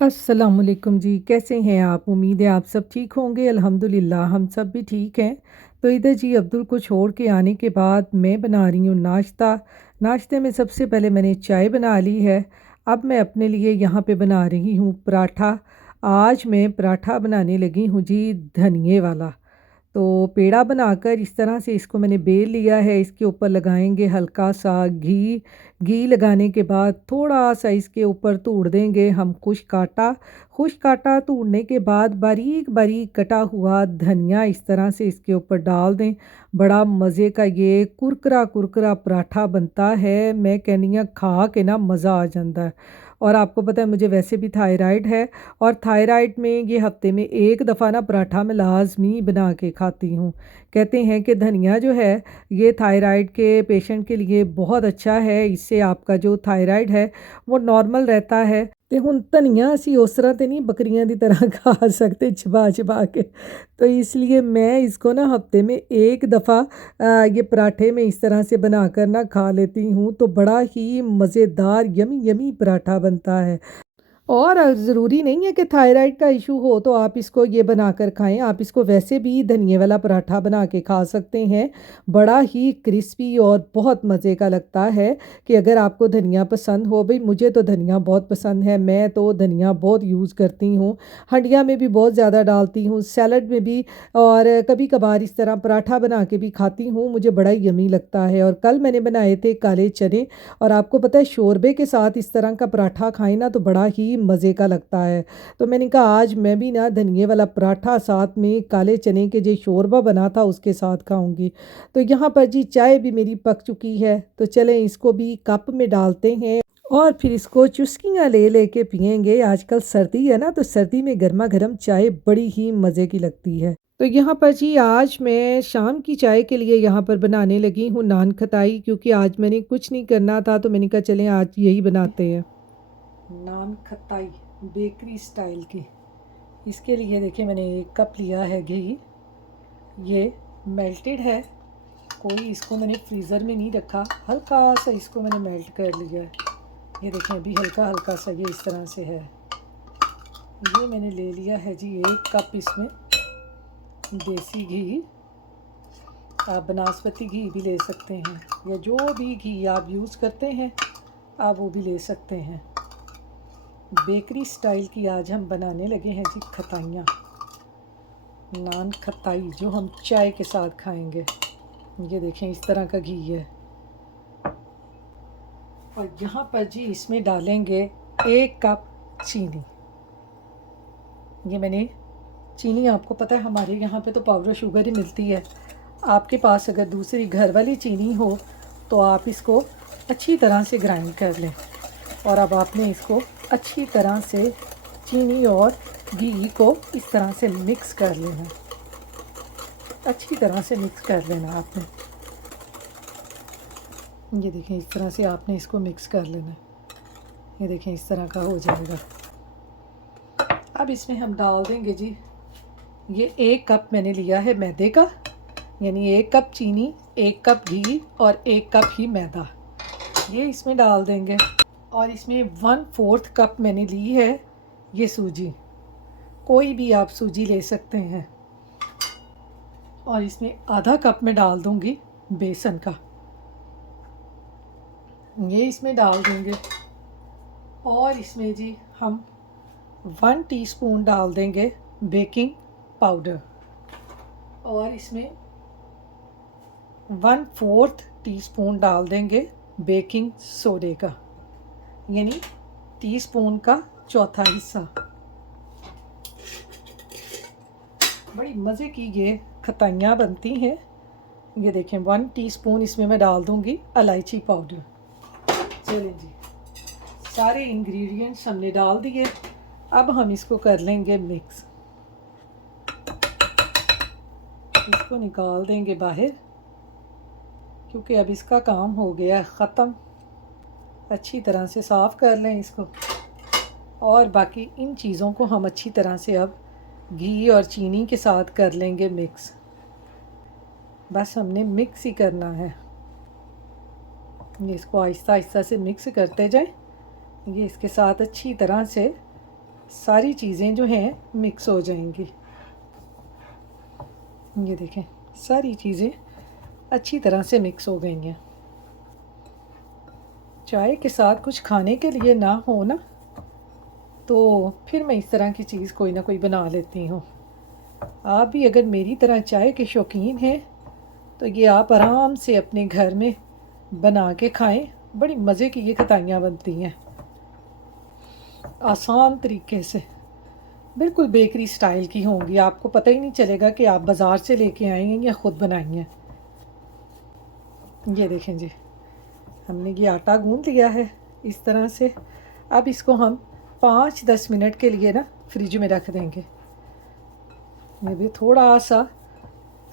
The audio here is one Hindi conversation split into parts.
अस्सलामुअलैकुम जी, कैसे हैं आप? उम्मीद है आप सब ठीक होंगे। अल्हम्दुलिल्लाह हम सब भी ठीक हैं। तो इधर जी अब्दुल को छोड़ के आने के बाद मैं बना रही हूँ नाश्ता। नाश्ते में सबसे पहले मैंने चाय बना ली है। अब मैं अपने लिए यहाँ पे बना रही हूँ पराठा। आज मैं पराठा बनाने लगी हूँ जी धनिये वाला। तो पेड़ा बनाकर इस तरह से इसको मैंने बेल लिया है। इसके ऊपर लगाएंगे हल्का सा घी। घी लगाने के बाद थोड़ा सा इसके ऊपर तूड़ देंगे हम खुश्क आटा। खुश्क आटा तूड़ने के बाद बारीक बारीक कटा हुआ धनिया इस तरह से इसके ऊपर डाल दें। बड़ा मज़े का ये कुरकुरा कुरकुरा पराठा बनता है। मैं कहनी हाँ खा के ना मज़ा आ जाता है। और आपको पता है मुझे वैसे भी थायराइड है। और थायराइड में ये हफ्ते में एक दफ़ा ना पराठा मैं लाजमी बना के खाती हूँ। कहते हैं कि धनिया जो है ये थायराइड के पेशेंट के लिए बहुत अच्छा है। इससे आपका जो थायराइड है वो नॉर्मल रहता है। ਤੇ ਹੁਣ ਧਨੀया ਅਸੀਂ उस तरह तो नहीं बकरियां की तरह खा सकते चबा चबा के। तो इसलिए मैं इसको ना हफ्ते में एक दफ़ा ये पराठे में इस तरह से बनाकर ना खा लेती हूँ तो बड़ा ही मज़ेदार यमी यमी पराठा बनता है। और ज़रूरी नहीं है कि थायराइड का इशू हो तो आप इसको ये बनाकर खाएं। आप इसको वैसे भी धनिए वाला पराठा बना के खा सकते हैं। बड़ा ही क्रिस्पी और बहुत मज़े का लगता है। कि अगर आपको धनिया पसंद हो, भाई मुझे तो धनिया बहुत पसंद है, मैं तो धनिया बहुत यूज़ करती हूँ। हंडिया में भी बहुत ज़्यादा डालती हूँ, सैलड में भी। और कभी कभार इस तरह पराठा बना के भी खाती हूँ, मुझे बड़ा यमी लगता है। और कल मैंने बनाए थे काले चने। और आपको पता है शोरबे के साथ इस तरह का पराठा खाएं ना तो बड़ा ही मज़े का लगता है। तो मैंने कहा आज मैं भी ना धनिए वाला पराठा साथ में काले चने के जो शोरबा बना था उसके साथ खाऊंगी। तो यहाँ पर जी चाय भी मेरी पक चुकी है तो चलें इसको भी कप में डालते हैं। और फिर इसको चुस्कियाँ ले लेके पियेंगे। आजकल सर्दी है ना तो सर्दी में गर्मा गर्म चाय बड़ी ही मज़े की लगती है। तो यहाँ पर जी आज मैं शाम की चाय के लिए यहाँ पर बनाने लगी हूँ नान खटाई, क्योंकि आज मैंने कुछ नहीं करना था तो मैंने कहा चलें आज यही बनाते हैं। नान खटाई बेकरी स्टाइल की। इसके लिए देखिए मैंने एक कप लिया है घी। ये मेल्टेड है। कोई इसको मैंने फ्रीज़र में नहीं रखा, हल्का सा इसको मैंने मेल्ट कर लिया है। ये देखें अभी हल्का हल्का सा ये इस तरह से है। ये मैंने ले लिया है जी एक कप इसमें देसी घी। आप बनास्पति घी भी ले सकते हैं या जो भी घी आप यूज़ करते हैं आप वो भी ले सकते हैं। बेकरी स्टाइल की आज हम बनाने लगे हैं जी खटाइयाँ, नान खटाई जो हम चाय के साथ खाएंगे। ये देखें इस तरह का घी है। और यहाँ पर जी इसमें डालेंगे एक कप चीनी। ये मैंने चीनी, आपको पता है हमारे यहाँ पे तो पाउडर शुगर ही मिलती है। आपके पास अगर दूसरी घर वाली चीनी हो तो आप इसको अच्छी तरह से ग्राइंड कर लें। और अब आपने इसको अच्छी तरह से चीनी और घी को इस तरह से मिक्स कर लेना। अच्छी तरह से मिक्स कर लेना आपने। ये देखें इस तरह से आपने इसको मिक्स कर लेना। ये देखें इस तरह का हो जाएगा। अब इसमें हम डाल देंगे जी, ये एक कप मैंने लिया है मैदे का, यानी एक कप चीनी, एक कप घी और एक कप ही मैदा। ये इसमें डाल देंगे। और इसमें 1/4 कप मैंने ली है ये सूजी। कोई भी आप सूजी ले सकते हैं। और इसमें आधा कप में डाल दूंगी बेसन का, ये इसमें डाल देंगे। और इसमें जी हम 1 टीस्पून डाल देंगे बेकिंग पाउडर। और इसमें 1/4 टीस्पून डाल देंगे बेकिंग सोडे का, यानी टीस्पून का चौथा हिस्सा। बड़ी मज़े की ये खटाइयाँ बनती हैं। ये देखें 1 टीस्पून इसमें मैं डाल दूंगी इलायची पाउडर। चलें जी, सारे इंग्रेडिएंट्स हमने डाल दिए। अब हम इसको कर लेंगे मिक्स। इसको निकाल देंगे बाहर, क्योंकि अब इसका काम हो गया ख़त्म। अच्छी तरह से साफ़ कर लें इसको। और बाकी इन चीज़ों को हम अच्छी तरह से अब घी और चीनी के साथ कर लेंगे मिक्स। बस हमने मिक्स ही करना है। ये इसको आहिस्ता आहिस्ता से मिक्स करते जाएं। ये इसके साथ अच्छी तरह से सारी चीज़ें जो हैं मिक्स हो जाएंगी। ये देखें, सारी चीज़ें अच्छी तरह से मिक्स हो गई हैं। चाय के साथ कुछ खाने के लिए ना हो ना, तो फिर मैं इस तरह की चीज़ कोई ना कोई बना लेती हूँ। आप भी अगर मेरी तरह चाय के शौकीन हैं तो ये आप आराम से अपने घर में बना के खाएं। बड़ी मज़े की ये खताइयाँ बनती हैं, आसान तरीके से, बिल्कुल बेकरी स्टाइल की होंगी। आपको पता ही नहीं चलेगा कि आप बाज़ार से लेके आए हैं या ख़ुद बनाई हैं। ये देखें जी, हमने ये आटा गूंद लिया है इस तरह से। अब इसको हम 5-10 मिनट के लिए ना फ्रिज में रख देंगे। ये भी थोड़ा सा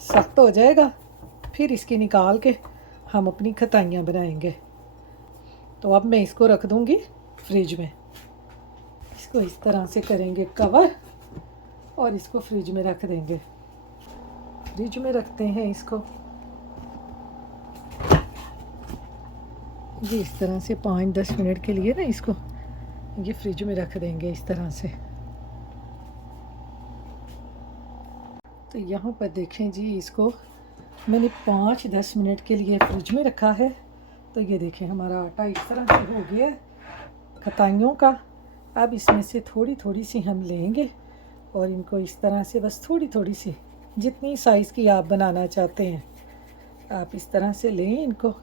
सख्त हो जाएगा, फिर इसकी निकाल के हम अपनी खताइयाँ बनाएंगे। तो अब मैं इसको रख दूँगी फ्रिज में। इसको इस तरह से करेंगे कवर और इसको फ्रिज में रख देंगे। फ्रिज में रखते हैं इसको, ये इस तरह से 5-10 मिनट के लिए ना इसको ये फ्रिज में रख देंगे इस तरह से। तो यहाँ पर देखें जी, इसको मैंने 5-10 मिनट के लिए फ्रिज में रखा है। तो ये देखें, हमारा आटा इस तरह से हो गया खताइयों का। अब इसमें से थोड़ी थोड़ी सी हम लेंगे और इनको इस तरह से, बस थोड़ी थोड़ी सी, जितनी साइज़ की आप बनाना चाहते हैं आप इस तरह से लें। इनको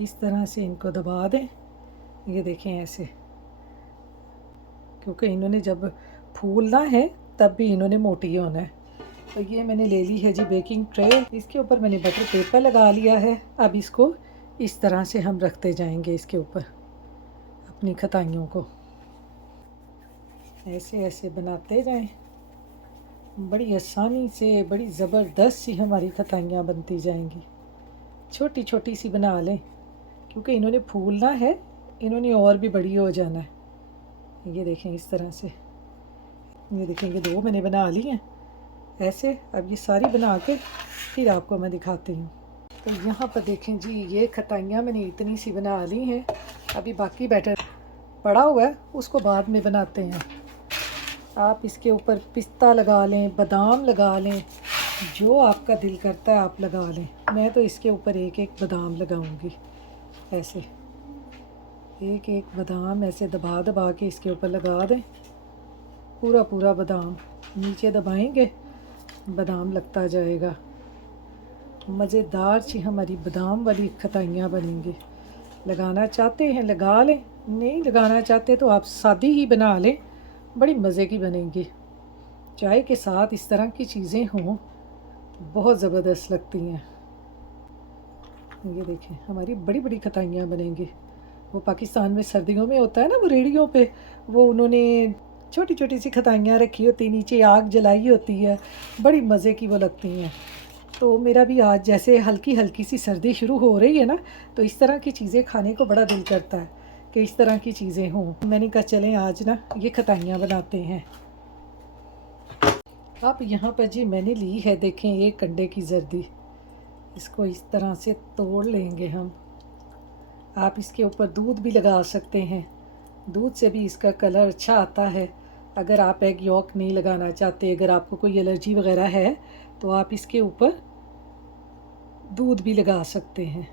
इस तरह से इनको दबा दें। ये देखें ऐसे, क्योंकि इन्होंने जब फूलना है तब भी इन्होंने मोटी होना है। तो ये मैंने ले ली है जी बेकिंग ट्रे, इसके ऊपर मैंने बटर पेपर लगा लिया है। अब इसको इस तरह से हम रखते जाएंगे इसके ऊपर अपनी खताइयों को, ऐसे ऐसे बनाते जाएं। बड़ी आसानी से, बड़ी ज़बरदस्त सी हमारी खताइयाँ बनती जाएंगी। छोटी छोटी सी बना लें, क्योंकि इन्होंने फूलना है, इन्होंने और भी बड़ी हो जाना है। ये देखें इस तरह से, ये देखेंगे 2 मैंने बना ली हैं ऐसे। अब ये सारी बना के फिर आपको मैं दिखाती हूँ। तो यहाँ पर देखें जी, ये खताइयाँ मैंने इतनी सी बना ली हैं। अभी बाकी बैटर पड़ा हुआ है, उसको बाद में बनाते हैं। आप इसके ऊपर पिस्ता लगा लें, बादाम लगा लें, जो आपका दिल करता है आप लगा लें। मैं तो इसके ऊपर एक एक बादाम लगाऊंगी, ऐसे एक एक बादाम ऐसे दबा दबा के इसके ऊपर लगा दें। पूरा पूरा बादाम नीचे दबाएंगे, बादाम लगता जाएगा। मज़ेदार सी हमारी बादाम वाली खताइयाँ बनेंगी। लगाना चाहते हैं लगा लें, नहीं लगाना चाहते तो आप सादी ही बना लें, बड़ी मज़े की बनेंगी। चाय के साथ इस तरह की चीज़ें हों बहुत ज़बरदस्त लगती हैं। ये देखें, हमारी बड़ी बड़ी खताइयाँ बनेंगी। वो पाकिस्तान में सर्दियों में होता है ना, वो रेडियो पे वो उन्होंने छोटी छोटी सी खताइयाँ रखी होती, नीचे आग जलाई होती है, बड़ी मज़े की वो लगती हैं। तो मेरा भी आज जैसे हल्की हल्की सी सर्दी शुरू हो रही है ना, तो इस तरह की चीज़ें खाने को बड़ा दिल करता है कि इस तरह की चीज़ें हों। मैंने कहा चलें आज ना ये खताइयाँ बनाते हैं। अब यहाँ पर जी मैंने ली है, देखें, ये कंडे की जर्दी। इसको इस तरह से तोड़ लेंगे हम। आप इसके ऊपर दूध भी लगा सकते हैं, दूध से भी इसका कलर अच्छा आता है। अगर आप एग यॉक नहीं लगाना चाहते, अगर आपको कोई एलर्जी वगैरह है, तो आप इसके ऊपर दूध भी लगा सकते हैं।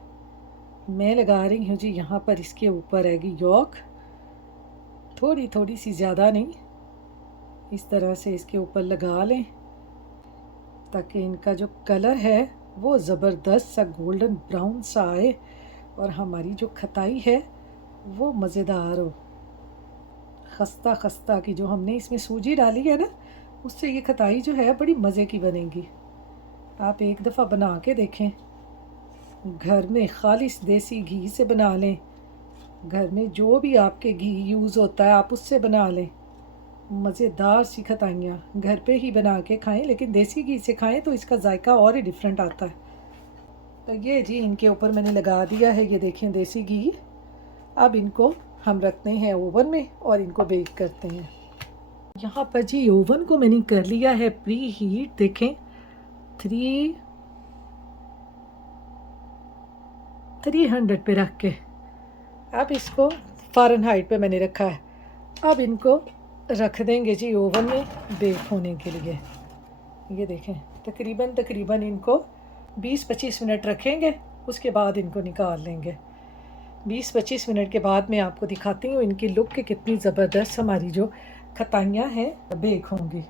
मैं लगा रही हूँ जी यहाँ पर इसके ऊपर एग यॉक, थोड़ी थोड़ी सी, ज़्यादा नहीं। इस तरह से इसके ऊपर लगा लें ताकि इनका जो कलर है वो ज़बरदस्त सा गोल्डन ब्राउन सा आए और हमारी जो खताई है वो मज़ेदार हो। खस्ता खस्ता की जो हमने इसमें सूजी डाली है ना, उससे ये खताई जो है बड़ी मज़े की बनेगी। आप एक दफ़ा बना के देखें, घर में खालिस देसी घी से बना लें, घर में जो भी आपके घी यूज़ होता है आप उससे बना लें। मज़ेदार सी खताइयाँ घर पे ही बना के खाएं, लेकिन देसी घी से खाएं तो इसका जायका और ही डिफरेंट आता है। तो ये जी इनके ऊपर मैंने लगा दिया है, ये देखें देसी घी। अब इनको हम रखते हैं ओवन में और इनको बेक करते हैं। यहाँ पर जी ओवन को मैंने कर लिया है प्री हीट, देखें 300 पे रख के। अब इसको फ़ारेनहाइट पे मैंने रखा है। अब इनको रख देंगे जी ओवन में बेक होने के लिए। ये देखें तकरीबन इनको 20-25 मिनट रखेंगे, उसके बाद इनको निकाल लेंगे। 20-25 मिनट के बाद मैं आपको दिखाती हूँ इनकी लुक के कितनी ज़बरदस्त हमारी जो खताइयाँ हैं बेक होंगी।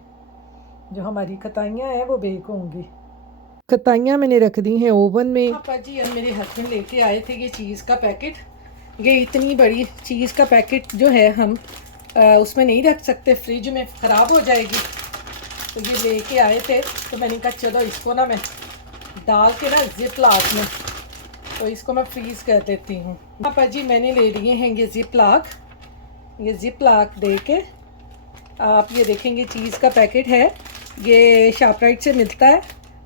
जो हमारी खताइयाँ हैं वो बेक होंगी। खताइयाँ मैंने रख दी हैं ओवन में। पापा जी अब मेरे हस्बैंड लेके आए थे ये चीज़ का पैकेट। ये इतनी बड़ी चीज़ का पैकेट जो है हम उसमें नहीं रख सकते, फ्रिज में ख़राब हो जाएगी। तो ये लेके आए थे तो मैंने कहा चलो इसको ना मैं डाल के ना ज़िप लॉक में, तो इसको मैं फ्रीज़ कर देती हूँ। पापा जी मैंने ले लिए हैं ये ज़िप लॉक दे के आप ये देखेंगे चीज़ का पैकेट है, ये शॉपराइट से मिलता है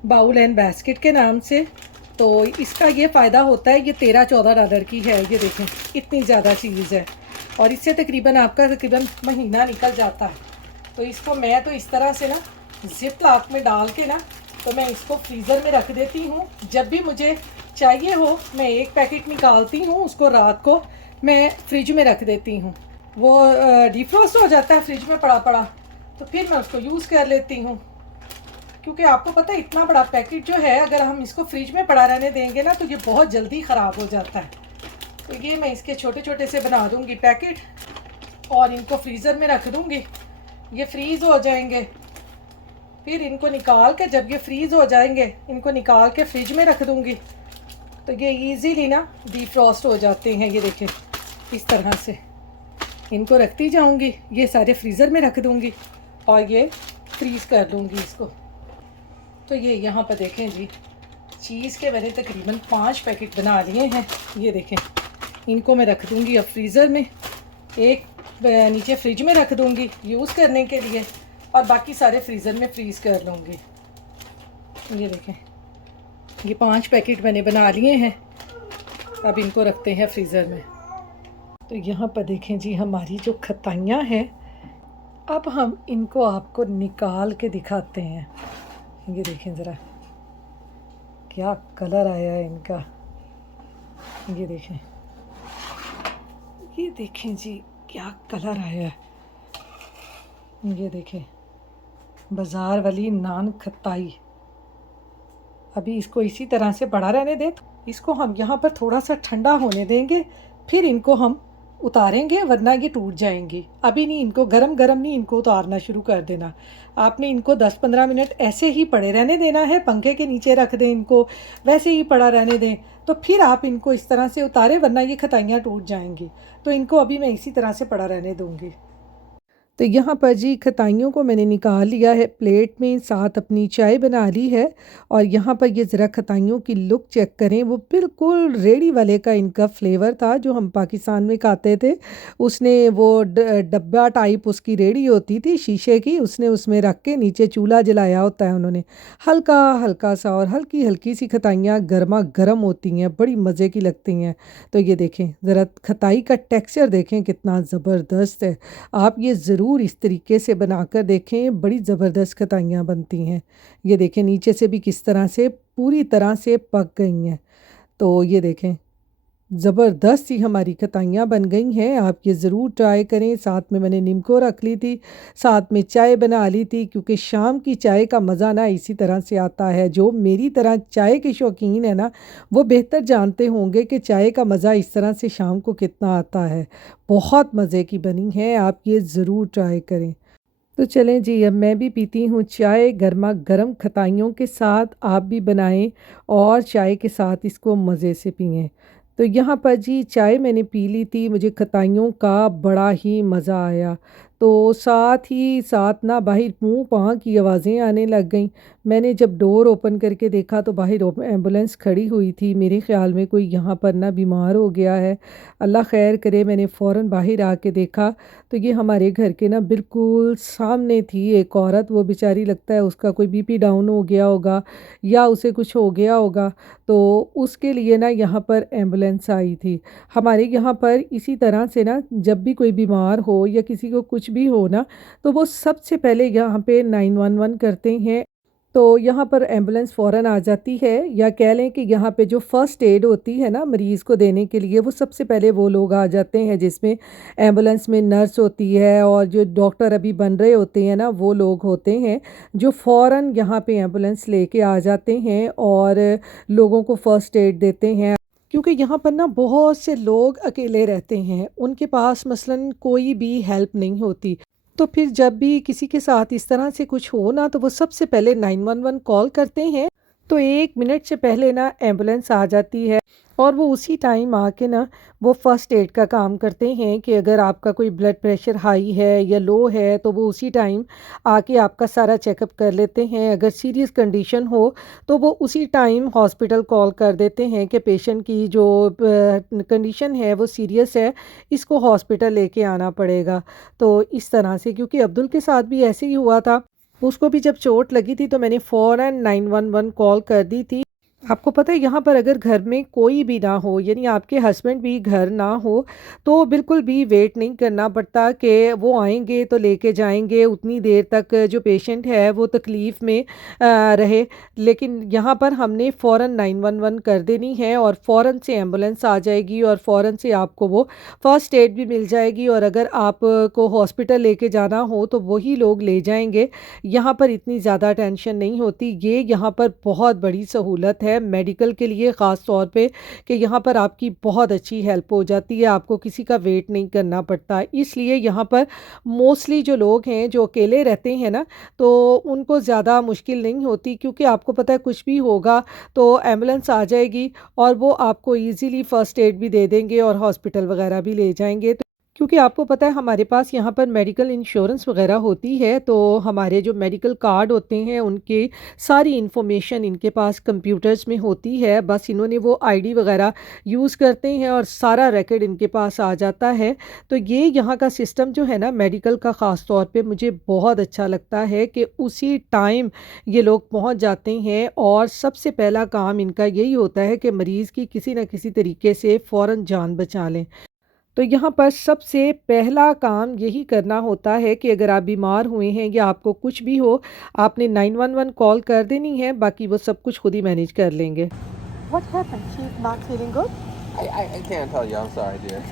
बाउल एंड बास्केट के नाम से। तो इसका ये फ़ायदा होता है, ये $13-14 की है। ये देखें इतनी ज़्यादा चीज़ है और इससे तकरीबन महीना निकल जाता है। तो इसको मैं तो इस तरह से ना ज़िप लॉक में डाल के ना तो मैं इसको फ्रीज़र में रख देती हूँ। जब भी मुझे चाहिए हो मैं एक पैकेट निकालती हूँ, उसको रात को मैं फ्रिज में रख देती हूँ। वो डिफ्रोस्ट हो जाता है फ्रिज में पड़ा, तो फिर मैं उसको यूज़ कर लेती हूँ। क्योंकि आपको पता है इतना बड़ा पैकेट जो है अगर हम इसको फ्रिज में पड़ा रहने देंगे ना तो ये बहुत जल्दी ख़राब हो जाता है। तो ये मैं इसके छोटे छोटे से बना दूँगी पैकेट और इनको फ्रीज़र में रख दूँगी। ये फ्रीज़ हो जाएंगे, फिर इनको निकाल के जब ये फ्रीज़ हो जाएंगे इनको निकाल के फ्रिज में रख दूँगी तो ये ईज़िली ना डिफ्रॉस्ट हो जाते हैं। ये देखें इस तरह से इनको रखती जाऊँगी, ये सारे फ्रीज़र में रख दूँगी और ये फ्रीज़ कर लूँगी इसको। तो ये यहाँ पर देखें जी चीज़ के मैंने तकरीबन 5 पैकेट बना लिए हैं। ये देखें इनको मैं रख दूँगी अब फ्रीज़र में, एक नीचे फ्रिज में रख दूँगी यूज़ करने के लिए और बाकी सारे फ्रीज़र में फ्रीज़ कर लूँगी। ये देखें ये 5 पैकेट मैंने बना लिए हैं, अब इनको रखते हैं फ्रीज़र में। तो यहाँ पर देखें जी हमारी जो खताइयाँ हैं, अब हम इनको आपको निकाल के दिखाते हैं। ये देखें ज़रा क्या कलर आया है इनका। ये देखें जी क्या कलर आया है। ये देखें बाज़ार वाली नान खताई। अभी इसको इसी तरह से पड़ा रहने दें, इसको हम यहाँ पर थोड़ा सा ठंडा होने देंगे, फिर इनको हम उतारेंगे वरना ये टूट जाएंगी। अभी नहीं, इनको गरम गरम नहीं इनको उतारना शुरू कर देना। आपने इनको 10-15 मिनट ऐसे ही पड़े रहने देना है, पंखे के नीचे रख दें इनको, वैसे ही पड़ा रहने दें, तो फिर आप इनको इस तरह से उतारें वरना ये खताइयाँ टूट जाएंगी। तो इनको अभी मैं इसी तरह से पड़ा रहने दूँगी। तो यहाँ पर जी खताइयों को मैंने निकाल लिया है प्लेट में, साथ अपनी चाय बना ली है और यहाँ पर ये ज़रा खताइयों की लुक चेक करें, वो बिल्कुल रेडी वाले का इनका फ्लेवर था जो हम पाकिस्तान में खाते थे। उसने वो डब्बा टाइप उसकी रेडी होती थी शीशे की, उसने उसमें रख के नीचे चूल्हा जलाया होता है उन्होंने, हल्का हल्का सा और हल्की हल्की सी खताइयाँ गर्मा गर्म होती हैं, बड़ी मज़े की लगती हैं। तो ये देखें ज़रा खताई का टेक्स्चर देखें कितना ज़बरदस्त है। आप ये ज़रूर इस तरीके से बनाकर देखें, बड़ी ज़बरदस्त खताइयाँ बनती हैं। ये देखें नीचे से भी किस तरह से पूरी तरह से पक गई हैं। तो ये देखें ज़बरदस्त सी हमारी खताइयाँ बन गई हैं। आप ये ज़रूर ट्राई करें। साथ में मैंने नीमको रख ली थी, साथ में चाय बना ली थी, क्योंकि शाम की चाय का मज़ा ना इसी तरह से आता है। जो मेरी तरह चाय के शौकीन है ना, वो बेहतर जानते होंगे कि चाय का मज़ा इस तरह से शाम को कितना आता है। बहुत मज़े की बनी है, आप ये ज़रूर ट्राई करें। तो चलें जी अब मैं भी पीती हूँ चाय गर्मा गर्म खताइयों के साथ, आप भी बनाएं और चाय के साथ इसको मज़े से पिएं। तो यहाँ पर जी चाय मैंने पी ली थी, मुझे खताइयों का बड़ा ही मज़ा आया। तो साथ ही साथ ना बाहर मुँह पाँ की आवाज़ें आने लग गईं। मैंने जब डोर ओपन करके देखा तो बाहर एम्बुलेंस खड़ी हुई थी, मेरे ख़्याल में कोई यहाँ पर ना बीमार हो गया है, अल्लाह खैर करे। मैंने फ़ौरन बाहर आके देखा तो ये हमारे घर के ना बिल्कुल सामने थी एक औरत। वो बेचारी लगता है उसका कोई बीपी डाउन हो गया होगा या उसे कुछ हो गया होगा, तो उसके लिए ना यहाँ पर एम्बुलेंस आई थी। हमारे यहाँ पर इसी तरह से ना जब भी कोई बीमार हो या किसी को कुछ भी हो ना, तो वो सबसे पहले यहाँ पे 911 करते हैं। तो यहाँ पर एम्बुलेंस फ़ौरन आ जाती है, या कह लें कि यहाँ पे जो फ़र्स्ट एड होती है ना मरीज़ को देने के लिए, वो सबसे पहले वो लोग आ जाते हैं, जिसमें एम्बुलेंस में नर्स होती है और जो डॉक्टर अभी बन रहे होते हैं ना वो लोग होते हैं, जो फ़ौरन यहाँ पे एम्बुलेंस लेके आ जाते हैं और लोगों को फ़र्स्ट एड देते हैं। क्योंकि यहाँ पर ना बहुत से लोग अकेले रहते हैं, उनके पास मसलन कोई भी हेल्प नहीं होती। तो फिर जब भी किसी के साथ इस तरह से कुछ हो ना, तो वो सबसे पहले 911 कॉल करते हैं। तो 1 मिनट से पहले ना एम्बुलेंस आ जाती है और वो उसी टाइम आके ना वो फ़र्स्ट एड का काम करते हैं कि अगर आपका कोई ब्लड प्रेशर हाई है या लो है, तो वो उसी टाइम आके आपका सारा चेकअप कर लेते हैं। अगर सीरियस कंडीशन हो तो वो उसी टाइम हॉस्पिटल कॉल कर देते हैं कि पेशेंट की जो कंडीशन है वो सीरियस है, इसको हॉस्पिटल लेके आना पड़ेगा। तो इस तरह से, क्योंकि अब्दुल के साथ भी ऐसे ही हुआ था, उसको भी जब चोट लगी थी तो मैंने फ़ौरन 911 कॉल कर दी थी। आपको पता है यहाँ पर अगर घर में कोई भी ना हो, यानी आपके हस्बैंड भी घर ना हो, तो बिल्कुल भी वेट नहीं करना पड़ता कि वो आएंगे तो लेके जाएंगे उतनी देर तक जो पेशेंट है वो तकलीफ़ में रहे। लेकिन यहाँ पर हमने फ़ौरन 911 कर देनी है और फ़ौरन से एम्बुलेंस आ जाएगी और फ़ौरन से आपको वो फ़र्स्ट एड भी मिल जाएगी, और अगर आपको हॉस्पिटल लेके जाना हो तो वही लोग ले जाएंगे। यहाँ पर इतनी ज़्यादा टेंशन नहीं होती। ये यहाँ पर बहुत बड़ी सहूलत है मेडिकल के लिए ख़ास तौर पे, कि यहाँ पर आपकी बहुत अच्छी हेल्प हो जाती है, आपको किसी का वेट नहीं करना पड़ता। इसलिए यहाँ पर मोस्टली जो लोग हैं जो अकेले रहते हैं ना, तो उनको ज़्यादा मुश्किल नहीं होती, क्योंकि आपको पता है कुछ भी होगा तो एम्बुलेंस आ जाएगी और वो आपको ईज़िली फ़र्स्ट एड भी दे देंगे और हॉस्पिटल वगैरह भी ले जाएंगे। तो क्योंकि आपको पता है हमारे पास यहाँ पर मेडिकल इंश्योरेंस वगैरह होती है, तो हमारे जो मेडिकल कार्ड होते हैं उनके सारी इन्फॉर्मेशन इनके पास कंप्यूटर्स में होती है। बस इन्होंने वो आईडी वगैरह यूज़ करते हैं और सारा रिकॉर्ड इनके पास आ जाता है। तो ये यहाँ का सिस्टम जो है ना मेडिकल का, ख़ास तौर पे मुझे बहुत अच्छा लगता है कि उसी टाइम ये लोग पहुँच जाते हैं और सबसे पहला काम इनका यही होता है कि मरीज़ की किसी न किसी तरीके से फ़ौरन जान बचा लें। तो यहाँ पर सबसे पहला काम यही करना होता है कि अगर आप बीमार हुए हैं या आपको कुछ भी हो, आपने 911 कॉल कर देनी है, बाकी वो सब कुछ खुद ही मैनेज कर लेंगे। What happened? She's not feeling good? I can't tell you. I'm sorry, dear.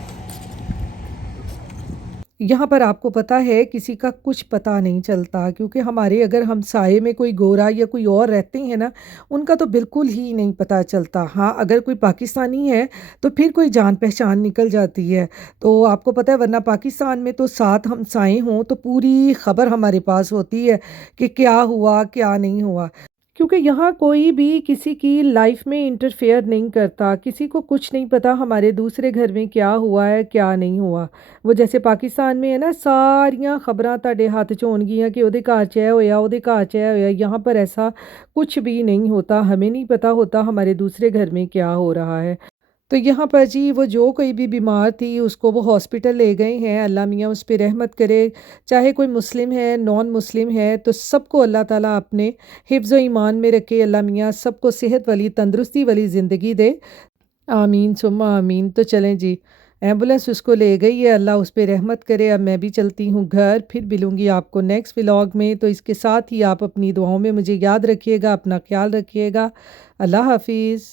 यहाँ पर आपको पता है किसी का कुछ पता नहीं चलता, क्योंकि हमारे अगर हमसाये में कोई गोरा या कोई और रहते हैं ना, उनका तो बिल्कुल ही नहीं पता चलता। हाँ, अगर कोई पाकिस्तानी है तो फिर कोई जान पहचान निकल जाती है। तो आपको पता है, वरना पाकिस्तान में तो साथ हमसाये हों तो पूरी खबर हमारे पास होती है कि क्या हुआ क्या नहीं हुआ। क्योंकि यहाँ कोई भी किसी की लाइफ में इंटरफेयर नहीं करता, किसी को कुछ नहीं पता हमारे दूसरे घर में क्या हुआ है क्या नहीं हुआ। वो जैसे पाकिस्तान में है ना, सारियां खबरां ਤੁਹਾਡੇ हत्थ च होणगियां कि ਉਹਦੇ ਘਰ 'ਚ ਇਹ ਹੋਇਆ ਉਹਦੇ ਘਰ 'ਚ ਇਹ होया। यहाँ पर ऐसा कुछ भी नहीं होता, हमें नहीं पता होता हमारे दूसरे घर में क्या हो रहा है। तो यहाँ पर जी वो जो कोई भी बीमार थी उसको वो हॉस्पिटल ले गए हैं, अल्लाह मियाँ उस पे रहमत करे। चाहे कोई मुस्लिम है नॉन मुस्लिम है, तो सबको अल्लाह ताला अपने हिफ्ज़ व ईमान में रखे। अल्लाह मियाँ सबको सेहत वाली तंदुरुस्ती वाली ज़िंदगी दे, आमीन सुम्मा आमीन। तो चलें जी, एम्बुलेंस उसको ले गई है, अल्लाह उस पे रहमत करे। अब मैं भी चलती हूँ घर, फिर मिलूँगी आपको नेक्स्ट व्लॉग में। तो इसके साथ ही आप अपनी दुआओं में मुझे याद रखिएगा, अपना ख्याल रखिएगा। अल्लाह हाफिज़।